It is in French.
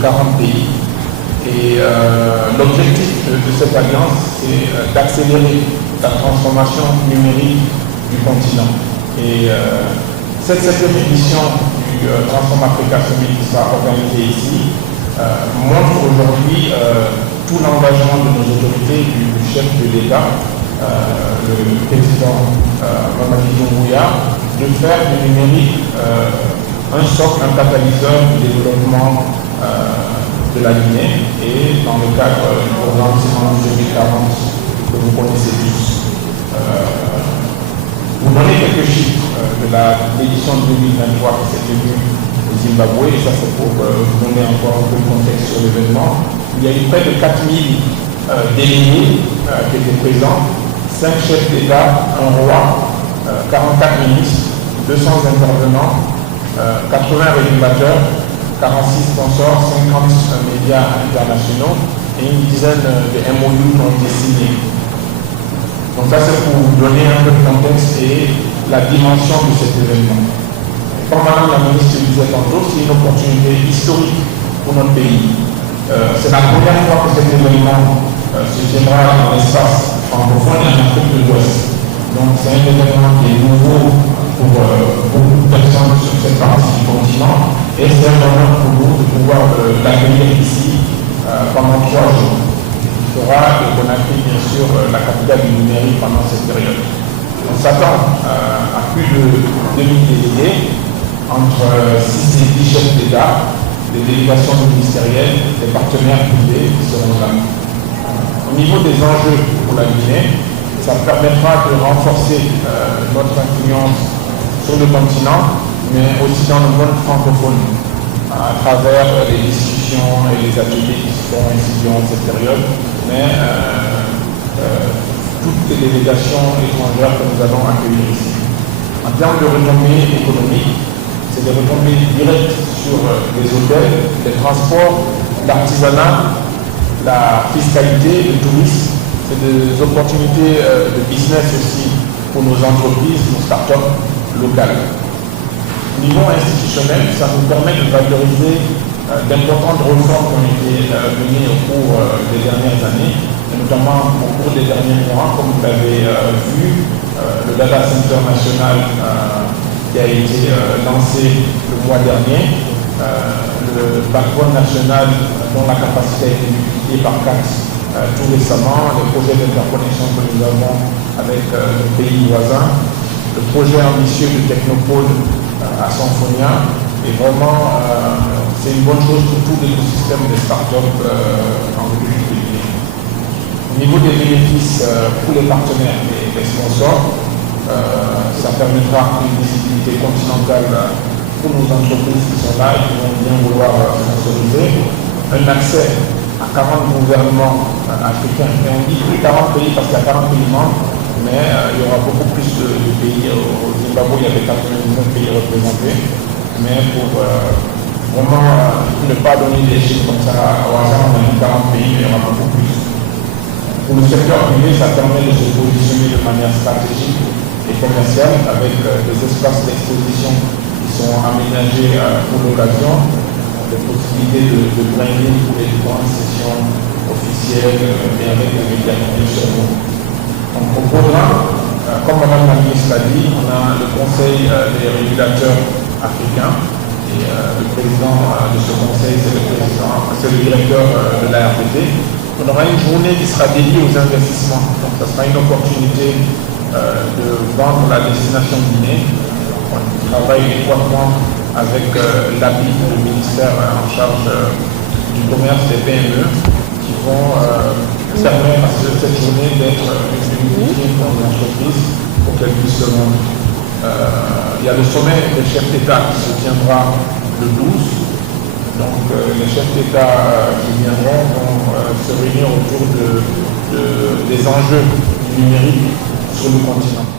40 pays. Et l'objectif de cette alliance, c'est d'accélérer la transformation numérique du continent. Et cette 7e édition du Transform Africa Summit qui sera organisée ici montre aujourd'hui tout l'engagement de nos autorités, du chef de l'État, le président Mamadi Doumbouya, de faire du numérique un socle, un catalyseur du développement de la Guinée et dans le cadre du programme Sémence 2040 que vous connaissez tous. Vous donnez quelques chiffres de l'édition 2023 qui s'est tenue au Zimbabwe, et ça c'est pour vous donner encore un peu de contexte sur l'événement. Il y a eu près de 4000 délégués qui étaient présents, 5 chefs d'État, un roi, 44 ministres, 200 intervenants, 80 régulateurs, 46 sponsors, 50 médias internationaux et une dizaine de MOU ont été signés. Donc ça c'est pour vous donner un peu de contexte et la dimension de cet événement. Comme Madame la ministre le disait tantôt, c'est une opportunité historique pour notre pays. C'est la première fois que cet événement se tiendra dans l'espace francophone et en Afrique de l'Ouest. Donc c'est un événement qui est nouveau pour beaucoup de personnes sur cette partie du continent et c'est un honneur pour nous de pouvoir l'accueillir ici pendant 3 jours. Il sera de Conakry, bien sûr, la capitale du numérique pendant cette période. On s'attend à plus de 2000 délégués, entre 6 et 10 chefs d'État, des délégations ministérielles, des partenaires privés qui seront là. Au niveau des enjeux pour la Guinée, ça permettra de renforcer notre influence sur le continent, mais aussi dans le monde francophone, à travers les discussions et les ateliers qui seront ici durant cette période, mais toutes les délégations étrangères que nous allons accueillir ici. En termes de renommée économique, c'est des retombées directes sur les hôtels, les transports, l'artisanat, la fiscalité, le tourisme. C'est des opportunités de business aussi pour nos entreprises, nos startups locales. Au niveau institutionnel, ça nous permet de valoriser d'importantes réformes qui ont été menées au cours des dernières années, et notamment au cours des derniers mois, comme vous l'avez vu, le Data Center national qui a été lancé le mois dernier, le backbone national dont la capacité a été multipliée par 4 tout récemment, les projets d'interconnexion que nous avons avec nos pays voisins, le projet ambitieux de Technopole à Sanfonia, et vraiment c'est une bonne chose pour tout l'écosystème des startups en République de Guinée. Au niveau des bénéfices pour les partenaires et les sponsors, ça permettra une visibilité continentale pour nos entreprises qui sont là et qui vont bien vouloir sponsoriser, un accès à 40 gouvernements africains. Et on dit plus 40 pays parce qu'il y a 40 pays membres, mais il y aura beaucoup plus de pays. Au Zimbabwe, il y avait 99 pays représentés, mais pour vraiment ne pas donner des chiffres comme ça au hasard, on a dit 40 pays, mais il y aura beaucoup plus. Pour le secteur privé, ça permet de se positionner de manière stratégique et commerciale avec des espaces d'exposition qui sont aménagés pour l'occasion, des possibilités de branding pour les différentes sessions officielles et avec les médias sur nous. Donc au programme, comme Mme la ministre l'a dit, on a le Conseil des régulateurs africains et le président de ce conseil, c'est le directeur de la RDP. On aura une journée qui sera dédiée aux investissements. Donc ça sera une opportunité de vendre la destination Guinée. On travaille étroitement avec l'ABI, le ministère en charge du commerce des PME, qui vont permettre à cette journée d'être une outil pour les entreprises pour qu'elles puissent se vendre. Il y a le sommet des chefs d'État qui se tiendra le 12. Donc les chefs d'État qui viendront vont se réunir autour des enjeux du numérique sur le continent.